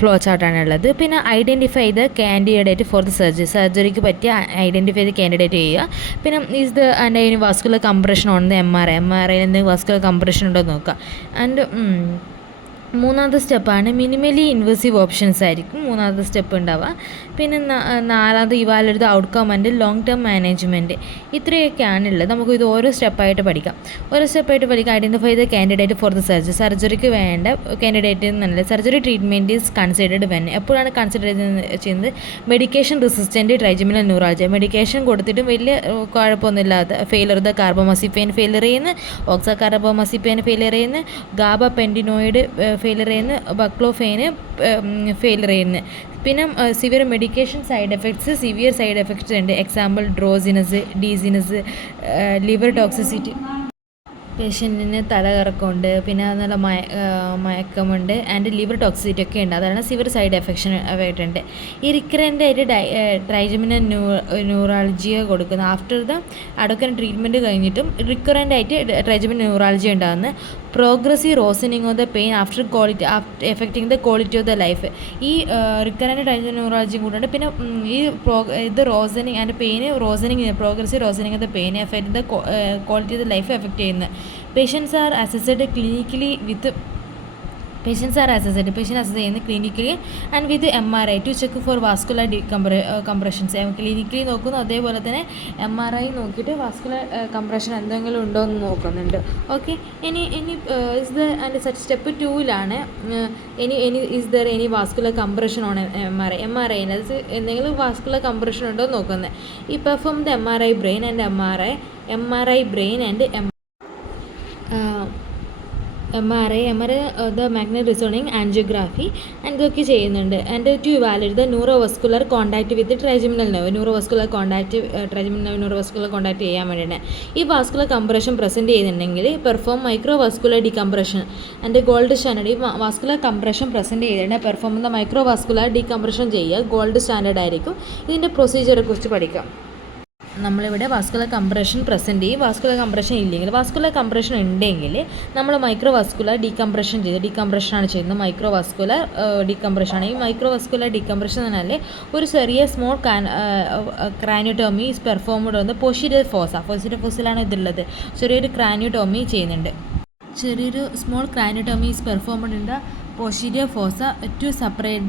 ഫ്ലോ ചാർട്ടാണ് ഉള്ളത്. പിന്നെ identify the candidate for the സർജറിക്ക് പറ്റിയ ഐഡൻറ്റിഫൈ ദ കാൻഡിഡേറ്റ് ചെയ്യുക. പിന്നെ ഈസ് ദ അതിന് vascular compression on the MRI എന്തെങ്കിലും വാസ്കുലർ കംപ്രഷൻ ഉണ്ടോ നോക്കുക. ആൻഡ് മൂന്നാമത്തെ സ്റ്റെപ്പാണ് മിനിമലി ഇൻവേസീവ് ഓപ്ഷൻസ് ആയിരിക്കും മൂന്നാമത്തെ സ്റ്റെപ്പ് ഉണ്ടാവുക. പിന്നെ നാലാമത് evaluate the outcome and long term management. ഇത്രയൊക്കെയാണുള്ളത്. നമുക്ക് ഇത് ഓരോ സ്റ്റെപ്പായിട്ട് പഠിക്കാം. Identify the candidate for the സർജറിക്ക് വേണ്ട കാൻഡിഡേറ്റ് എന്നല്ല. Surgery treatment is considered when. എപ്പോഴാണ് കൺസിഡർ ചെയ്യുന്നത്? Medication resistant trigeminal neuralgia. Medication കൊടുത്തിട്ടും വലിയ കുഴപ്പമൊന്നുമില്ലാത്ത ഫെയിലർ ദ കാർബോമസിപ്പൈൻ ഫെയിലർ ചെയ്യുന്നു, ഓക്സാകാർബോമസിപ്പൈൻ ഫെയിലർ ചെയ്യുന്നു, ഗാബാപെൻറ്റിനോയിഡ് ഫെയിലർ ചെയ്യുന്നു, ബക്ലോഫൈന് ഫെയിലിയർ ചെയ്യുന്നത്. പിന്നെ severe medication severe side effects ഉണ്ട്. എക്സാമ്പിൾ ഡ്രോസിനസ്, ഡീസിനസ്, ലിവർ ടോക്സിസിറ്റി, പേഷ്യൻറ്റിന് തലകറക്കമുണ്ട്, പിന്നെ അതുപോലെ മയക്കമുണ്ട്, ആൻഡ് ലിവർ ടോക്സിസിറ്റി ഒക്കെ ഉണ്ട്. അതാണ് സിവിയർ സൈഡ് എഫക്റ്റ് ഉണ്ട്. ഈ റിക്കറൻ്റ് ആയിട്ട് ട്രൈജമിനൽ ന്യൂറാൾജിയ കൊടുക്കുന്ന ആഫ്റ്റർ ദ അഡോക്കൻ ട്രീറ്റ്മെൻറ്റ് കഴിഞ്ഞിട്ടും റിക്കറൻ്റ് ആയിട്ട് ട്രൈജമിനൽ ന്യൂറാൾജിയ ഉണ്ടാകുന്ന progressive worsening of the pain after affecting the quality of the life. ഈ റിക്കറൻ്റ് ട്രൈജമിനൽ ന്യൂറാൾജിയും കൂടെ പിന്നെ ഇത് worsening and pain progressive worsening of the pain affect the quality of the life affect ചെയ്യുന്നത്. Patients are assessed clinically Patients assessed clinically and with MRI to check for vascular compressions. Clinically നോക്കുന്നു, അതേപോലെ തന്നെ MRI നോക്കിയിട്ട് വാസ്കുലർ കംപ്രഷൻ എന്തെങ്കിലും ഉണ്ടോ എന്ന് നോക്കുന്നുണ്ട്. ഓക്കെ, ഇനി is the and such step 2-ലാണ് is there any vascular compression on MRI എന്തെങ്കിലും വാസ്കുലർ കംപ്രഷൻ ഉണ്ടോ എന്ന് നോക്കുന്നത്. ഈ perform the MRI brain and MRI the magnetic resonance angiography and ഇതൊക്കെ ചെയ്യുന്നുണ്ട്. And to evaluate the neurovascular contact with trigeminal nerve. Neurovascular contact ചെയ്യാൻ വേണ്ടിയിട്ട് ഈ വാസ്കുലർ കംപ്രഷൻ പ്രസൻറ്റ് ചെയ്യുന്നുണ്ടെങ്കിൽ perform microvascular decompression and gold standard. ഈ വാസ്കുലർ കംപ്രഷൻ പ്രസൻറ്റ് ചെയ്തിട്ട് പെർഫോം ദ മൈക്രോവാസ്കുലർ ഡീകംപ്രഷൻ ചെയ്യുക ഗോൾഡ് സ്റ്റാൻഡേർഡ് ആയിരിക്കും. ഇതിൻ്റെ പ്രൊസീജിയറെ കുറിച്ച് പഠിക്കാം. നമ്മളിവിടെ വാസ്കുലർ കംപ്രഷൻ പ്രസൻറ്റ് ചെയ്യും. വാസ്കുലർ കംപ്രഷൻ ഇല്ലെങ്കിൽ, വാസ്കുലർ കംപ്രഷൻ ഉണ്ടെങ്കിൽ നമ്മൾ മൈക്രോവാസ്കുലർ ഡീകംപ്രഷനാണ് ചെയ്യുന്നത്. മൈക്രോവാസ്കുലർ ഡീകംപ്രഷനാണ്. ഈ മൈക്രോവാസ്കുലർ ഡീകംപ്രഷൻ എന്ന് പറഞ്ഞാൽ ഒരു ചെറിയ small craniotomy is performed on the posterior ഫോസിലാണ് ഇതുള്ളത്. ചെറിയൊരു ക്രാനിയോട്ടോമി ചെയ്യുന്നുണ്ട്. ചെറിയൊരു small craniotomy is performed in the posterior fossa to separate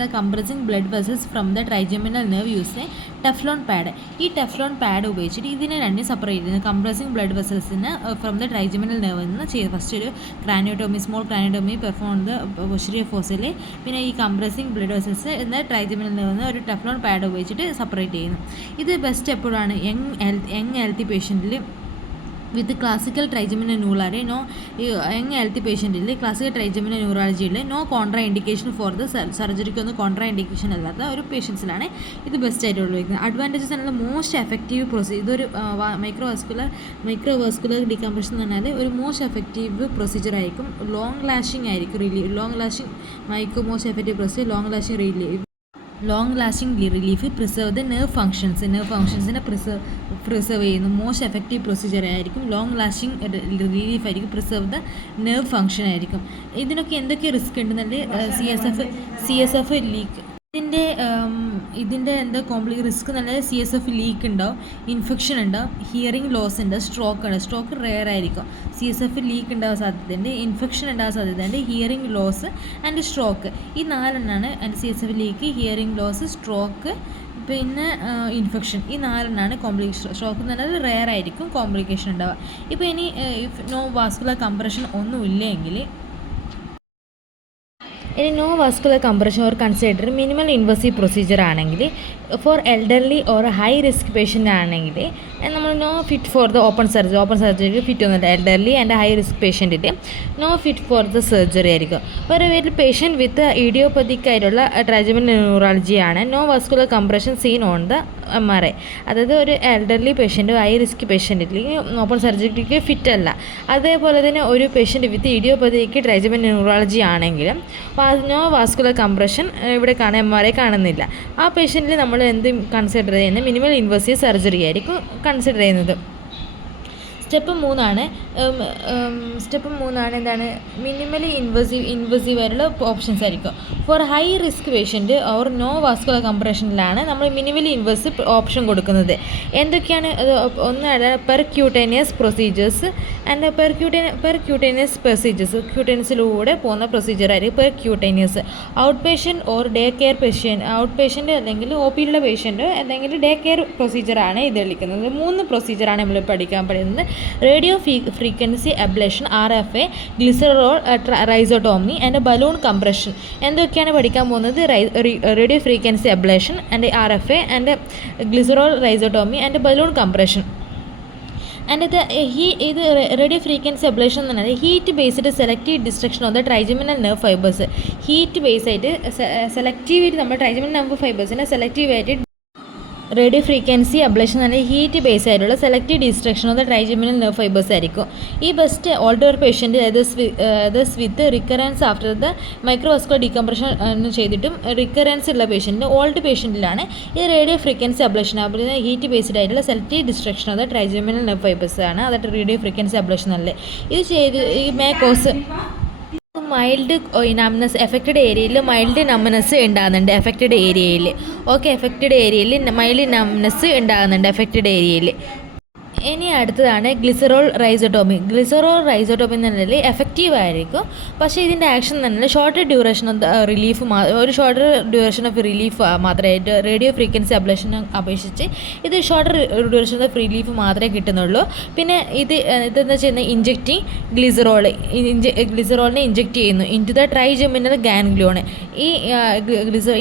the compressing blood vessels from the trigeminal nerve using Teflon pad. ഈ ടെഫ്ലോൺ പാഡ് ഉപയോഗിച്ചിട്ട് ഇതിനെ രണ്ടും സെപ്പറേറ്റ് ചെയ്യുന്നത് കംപ്രസിങ് ബ്ലഡ് വെസൽസിന് ഫ്രം ദ ട്രൈജമിനൽ നെർവ് നിന്ന് ചെയ്ത് ഫസ്റ്റ് ഒരു small craniotomy perform the posterior ഫോസിൽ, പിന്നെ ഈ കംപ്രസിങ് ബ്ലഡ് വെസൽസ് എന്ന ട്രൈജമിനൽ നെർവ് നിന്ന് ഒരു ടെഫ്ലോൺ പാഡ് ഉപയോഗിച്ചിട്ട് സെപ്പറേറ്റ് ചെയ്യുന്നു. ഇത് ബെസ്റ്റ് എപ്പോഴാണ് യങ് ഹെൽത്തി പേഷ്യൻറ്റിൽ with classical trigeminal neuralgia. Young healthy പേഷ്യൻറ്റിൽ ക്ലാസിക്കൽ ട്രൈജമിനൽ ന്യൂറാളജിയിൽ no contraindication for the സർജറിക്കൊന്നും കോൺട്രാ ഇൻഡിക്കേഷൻ അല്ലാത്ത ഒരു പേഷ്യൻസിലാണ് ഇത് ബെസ്റ്റ് ആയിട്ട് ഉപയോഗിക്കുന്നത്. അഡ്വാൻറ്റേജസ് എന്നുള്ള മോസ്റ്റ് എഫക്റ്റീവ് ഇതൊരു മൈക്രോവാസ്കുലർ ഡീകംപ്രഷൻ എന്ന് പറഞ്ഞാൽ ഒരു മോസ്റ്റ് എഫക്റ്റീവ് പ്രൊസീജിയർ ആയിരിക്കും. ലോങ് ലാസ്റ്റിംഗ് ആയിരിക്കും most effective procedure long lasting relief preserve the nerve ഫങ്ഷൻസിനെ പ്രിസർവ് ചെയ്യുന്നു. മോസ്റ്റ് എഫക്റ്റീവ് പ്രൊസീജിയർ ആയിരിക്കും. ലോങ് ലാസ്റ്റിംഗ് റിലീഫ് ആയിരിക്കും. പ്രിസർവ് ദ നെർവ് ഫങ്ഷൻ ആയിരിക്കും. ഇതിനൊക്കെ എന്തൊക്കെ റിസ്ക് ഉണ്ടെന്നുണ്ട്? CSF leak. ഇതിൻ്റെ എന്താ റിസ്ക് എന്നുള്ളത് CSF ലീക്ക് ഉണ്ടാവും, ഇൻഫെക്ഷൻ ഉണ്ടാവും, ഹിയറിംഗ് ലോസ് ഉണ്ട്, സ്ട്രോക്ക് റെയർ ആയിരിക്കും. CSF ലീക്ക് ഉണ്ടാവാൻ സാധ്യതയുണ്ട്, ഇൻഫെക്ഷൻ ഉണ്ടാവാൻ സാധ്യതയുണ്ട്, ഹിയറിംഗ് ലോസ് ആൻഡ് സ്ട്രോക്ക്. ഈ 4 CSF leak, hearing loss, stroke, പിന്നെ ഇൻഫെക്ഷൻ. ഈ 4 കോംപ്ലിക്കേഷൻ. സ്ട്രോക്ക് എന്ന് പറഞ്ഞാൽ റെയർ ആയിരിക്കും കോംപ്ലിക്കേഷൻ ഉണ്ടാവുക. ഇപ്പോൾ ഇനി നോ വാസ്കുലർ കംപ്രഷൻ ഒന്നുമില്ലെങ്കിൽ no vascular compression or consider minimal invasive procedure ആണെങ്കിൽ for elderly or high risk patient ആണെങ്കിൽ നമ്മൾ no fit for the open surgery fit ഒന്നുമില്ല. എൽഡർലി ആൻഡ് ഹൈ റിസ്ക് പേഷ്യൻറ്റിൽ no fit for the surgery ആയിരിക്കും. ഒരു വീട്ടിൽ പേഷ്യൻറ്റ് വിത്ത് ഇഡിയോപ്പതിക് ആയിട്ടുള്ള ട്രൈജമിനൽ ന്യൂറാളജിയാണ് no vascular compression seen on the MRI. അതായത് ഒരു എൽഡർലി പേഷ്യൻറ്റ് ഹൈ റിസ്ക് പേഷ്യൻറ്റിൽ ഓപ്പൺ സർജറിക്ക് ഫിറ്റ് അല്ല. അതേപോലെ തന്നെ ഒരു patient with idiopathic trigeminal neuralgia ആണെങ്കിലും നോ വാസ്കുലർ കംപ്രഷൻ ഇവിടെ MRI കാണുന്നില്ല. ആ പേഷ്യൻറ്റിൽ നമ്മൾ എന്ത് കൺസിഡർ ചെയ്യുന്നത്? മിനിമൽ ഇൻവസീവ് സർജറി ആയിരിക്കും കൺസിഡർ ചെയ്യുന്നത്. സ്റ്റെപ്പ് 3 എന്താണ്? മിനിമലി ഇൻവസീവ് ആയിട്ടുള്ള ഓപ്ഷൻസ് ആയിരിക്കും. For high risk patient or no vascular കംപ്രഷനിലാണ് നമ്മൾ മിനിമലി ഇൻവസീവ് ഓപ്ഷൻ കൊടുക്കുന്നത്. എന്തൊക്കെയാണ്? ഒന്ന് percutaneous procedures and percutaneous procedures. ക്യൂട്ടേനിയസിലൂടെ പോകുന്ന പ്രൊസീജിയർ ആയിരിക്കും percutaneous. Outpatient or day care outpatient അല്ലെങ്കിൽ OP യിലുള്ള പേഷ്യൻറ്റ് അല്ലെങ്കിൽ ഡേ കെയർ പ്രൊസീജിയറാണ് ഇത് വിളിക്കുന്നത്. 3 പ്രൊസീജിയറാണ് നമ്മൾ പഠിക്കാൻ പഠിക്കുന്നത്. Radio frequency ablation RFA, glycerol rhizotomy and balloon compression. എന്തൊക്കെയാണ് പഠിക്കാൻ പോകുന്നത്? Radio frequency ablation and RFA and glycerol rhizotomy and balloon compression. And ഇത് റേഡിയോ ഫ്രീക്വൻസി അബ്ലേഷൻ എന്ന് പറഞ്ഞാൽ heat based selective destruction of the trigeminal nerve fibres. Heat base ആയിട്ട് സെലക്റ്റീവായിട്ട് നമ്മൾ ട്രൈജമിനൽ നെർവ് ഫൈബേഴ്സിനെ സെലക്റ്റീവായിട്ട് റേഡിയോ ഫ്രീക്വൻസി അബ്ലേഷൻ എന്ന് പറഞ്ഞാൽ ഹീറ്റ് ബേസ് ആയിട്ടുള്ള selective destruction of the trigeminal nerve fibres ആയിരിക്കും. ഈ best older patient with recurrence after the microvascular decompression ചെയ്തിട്ടും റിക്കറൻസ് ഉള്ള പേഷ്യൻറ്റ് ഓൾഡ് പേഷ്യൻറ്റിലാണ് ഈ radio frequency ablation heat based ആയിട്ടുള്ള selective destruction of the trigeminal nerve fibres ആണ് അതായത് റേഡിയോ ഫ്രീക്വൻസി അബ്ലേഷൻ അല്ലേ. ഇത് ചെയ്ത് ഈ may cause mild numbness affected ഏരിയയിൽ മൈൽഡ് നംനെസ് ഉണ്ടാകുന്നുണ്ട്. എഫക്റ്റഡ് ഏരിയയിൽ മൈൽഡ് നംനെസ് ഉണ്ടാകുന്നുണ്ട് എഫക്റ്റഡ് ഏരിയയിൽ. ഇനി അടുത്തതാണ് ഗ്ലിസറോൾ റൈസോട്ടോമി. ഗ്ലിസറോൾ റൈസോട്ടോമി എന്ന് പറഞ്ഞാൽ എഫക്റ്റീവ് ആയിരിക്കും, പക്ഷേ ഇതിൻ്റെ ആക്ഷൻ എന്ന് പറഞ്ഞാൽ ഷോർട്ടർ ഡ്യൂറേഷൻ ഓഫ് റിലീഫ് ഒരു ഷോർട്ടർ ഡ്യൂറേഷൻ ഓഫ് റിലീഫ് മാത്രമായിട്ട് റേഡിയോ ഫ്രീക്വൻസി അബ്ലേഷനെ അപേക്ഷിച്ച് ഇത് ഷോർട്ടർ ഡ്യൂറേഷൻ ഓഫ് റിലീഫ് മാത്രമേ കിട്ടുന്നുള്ളൂ. പിന്നെ ഇതെന്താ ചെയ്യുന്നത്, ഇഞ്ചക്റ്റിങ് ഗ്ലിസറോളിനെ ഇഞ്ചക്റ്റ് ചെയ്യുന്നു into the trigeminal ganglion. ഈ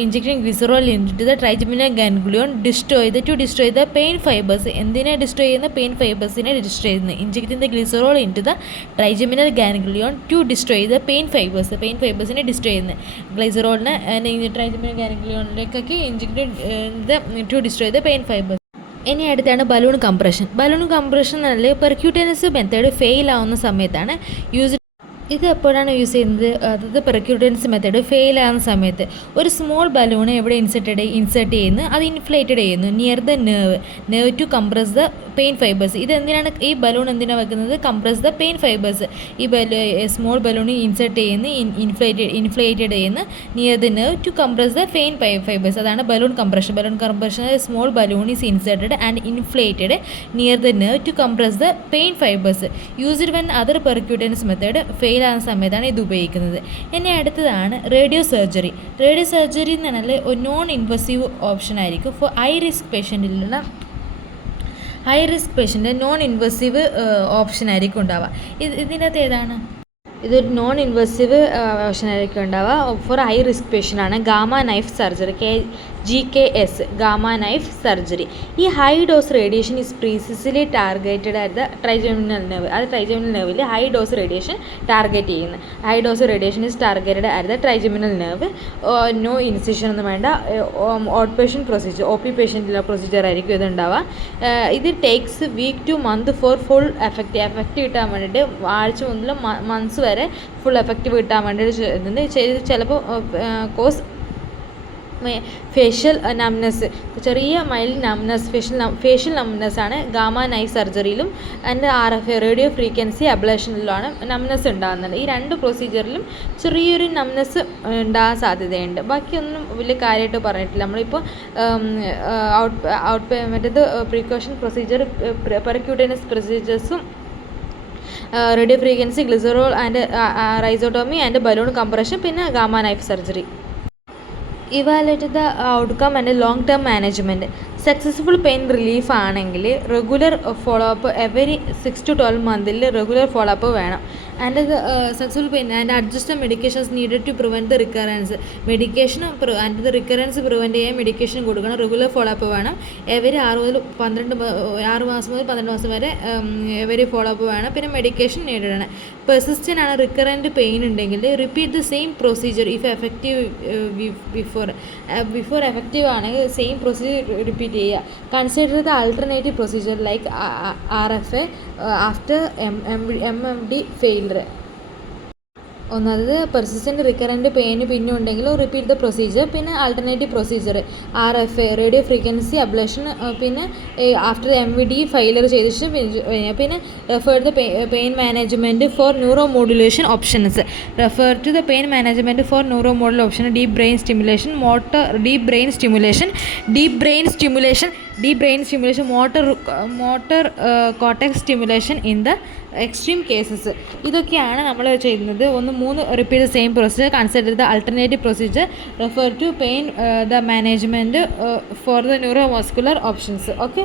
injecting glycerol into the trigeminal ganglion to destroy the pain fibres. എന്തിനെ ഡിസ്ട്രോയ് ചെയ്യുന്ന പെയിൻ ഫൈബേഴ്സിനെ ഡിസ്ട്രോയ് ചെയ്യുന്നു. Injecting the glycerol into the trigeminal ganglion to destroy the pain ഫൈബേഴ്സിനെ ഡിസ്ട്രോയ് ചെയ്യുന്നത്. ഗ്ലിസറോളിനെ ട്രൈജമിനൽ ഗാൻഗ്ലിയോണിലേക്കൊക്കെ inject to destroy the pain fibres. ഇനി അടുത്താണ് ബലൂൺ കംപ്രഷൻ. ബലൂൺ കംപ്രഷൻ എന്ന് പറഞ്ഞാൽ പെർക്യൂട്ടനസ് മെത്തേഡ് ഫെയിൽ ആവുന്ന സമയത്താണ് ഇത് എപ്പോഴാണ് യൂസ് ചെയ്യുന്നത്, അതായത് പെർക്യൂട്ടൻസ് മെത്തേഡ് ഫെയിൽ ആകുന്ന സമയത്ത് ഒരു സ്മോൾ ബലൂൺ എവിടെ ഇൻസേർട്ട് ചെയ്യുന്നു, അത് ഇൻഫ്ലേറ്റഡ് ചെയ്യുന്നു near the nerve to compress the pain fibres. ഇതെന്തിനാണ് ഈ ബലൂൺ എന്തിനാണ് വെക്കുന്നത്, കംപ്രസ് ദ പെയിൻ ഫൈബേഴ്സ്. ഈ സ്മോൾ ബലൂൺ ഇൻസേർട്ട് ചെയ്യുന്നു ഇൻഫ്ലേറ്റഡ് ചെയ്യുന്നു near the nerve to compress the pain fibres. അതാണ് balloon compression small balloon is inserted and inflated near the nerve to compress the pain fibres. Used when other percutaneous method fail ആകുന്ന സമയത്താണ് ഇത് ഉപയോഗിക്കുന്നത്. ഇനി അടുത്തതാണ് റേഡിയോ സർജറി. റേഡിയോ സർജറി എന്ന് പറഞ്ഞാൽ ഒരു നോൺ ഇൻവസീവ് ഓപ്ഷൻ ആയിരിക്കും for high risk patient non invasive option ആയിരിക്കും ഉണ്ടാവുക. ഇതിനകത്ത് ഏതാണ്, ഇതൊരു നോൺ ഇൻവസീവ് ഓപ്ഷൻ ആയിരിക്കും ഉണ്ടാവുക ഫോർ ഹൈ റിസ്ക് പേഷ്യൻ്റ് ആണ് gamma knife surgery, GKS gamma knife surgery. ഈ high dose radiation is precisely targeted at the trigeminal nerve. അത് ട്രൈജമിനൽ നെർവിൽ ഹൈ ഡോസ് റേഡിയേഷൻ ടാർഗറ്റ് ചെയ്യുന്നത്. High dose radiation is targeted at the trigeminal nerve. No incision ഒന്നും വേണ്ട, ഔട്ട് പേഷ്യൻറ്റ് പ്രൊസീജിയർ, OP പേഷ്യൻറ്റിലുള്ള പ്രൊസീജിയർ ആയിരിക്കും ഇതുണ്ടാവുക. ഇത് takes week to month for full effect കിട്ടാൻ വേണ്ടിയിട്ട് ആഴ്ച മുതൽ മന്ത്സ് വരെ ഫുൾ എഫക്റ്റീവ് കിട്ടാൻ വേണ്ടിയിട്ട് ചിലപ്പോൾ കോസ് ഫേഷ്യൽ നംനെസ്, ചെറിയ മൈൽഡ് നംനെസ്, ഫേഷ്യൽ നംനെസ് ആണ് ഗാമ നൈഫ് സർജറിയിലും ആൻഡ് RF റേഡിയോ ഫ്രീക്വൻസി അബ്ലേഷനിലുമാണ് നംനെസ് ഉണ്ടാകുന്നത്. ഈ രണ്ട് പ്രൊസീജിയറിലും ചെറിയൊരു നംനെസ് ഉണ്ടാകാൻ സാധ്യതയുണ്ട്. ബാക്കിയൊന്നും വലിയ കാര്യമായിട്ട് പറഞ്ഞിട്ടില്ല. നമ്മളിപ്പോൾ മറ്റേത് പ്രീക്കോഷൻ പ്രൊസീജിയർ, പെർക്യൂട്ടനസ് പ്രൊസീജിയേഴ്സും radio frequency, glycerol and rhizotomy and balloon compression, പിന്നെ gamma knife surgery. Evaluate the outcome and long term management. Successful pain relief ആണെങ്കിൽ regular follow up every 6 to 12 മന്തിൽ റെഗുലർ ഫോളോ അപ്പ് വേണം. And successful pain and adjust medications needed to prevent the recurrence. മെഡിക്കേഷനും ആൻഡ് ദ റിക്കറൻസ് പ്രിവെൻറ്റ് ചെയ്യാൻ മെഡിക്കേഷൻ കൊടുക്കണം. റെഗുലർ ഫോളോ അപ്പ് വേണം. എവരി 6 മാസം മുതൽ 12 മാസം വരെ എവരി ഫോളോ അപ്പ് വേണം. പിന്നെ മെഡിക്കേഷൻ നീഡഡ്. പെർസിസ്റ്റൻ്റ് ആണ് റിക്കറൻറ്റ് പെയിൻ ഉണ്ടെങ്കിൽ repeat the same procedure if effective before effective ആണെങ്കിൽ സെയിം പ്രൊസീജിയർ റിപ്പീറ്റ് ചെയ്യുക. Consider the alternative procedure like RFA after MMD failure. ഒന്നത് പെർസിസ്റ്റൻ്റ് റിക്കറൻറ്റ് പെയിന് പിന്നെ ഉണ്ടെങ്കിൽ റിപ്പീറ്റ് ദ പ്രൊസീജിയർ. പിന്നെ alternative procedure RFA radio frequency ablation. പിന്നെ ആഫ്റ്റർ MVD ഫെയിലർ ചെയ്തിട്ട് പിന്നെ refer the pain management for neuro modulation options. Refer to the pain management for neuro modulation option. Deep brain stimulation, motor cortex stimulation in the extreme cases. ഇതൊക്കെയാണ് നമ്മൾ ചെയ്യുന്നത്. 3 repeat the same procedure. Consider the alternative procedure. Refer to pain the management for the neuromuscular options. Okay.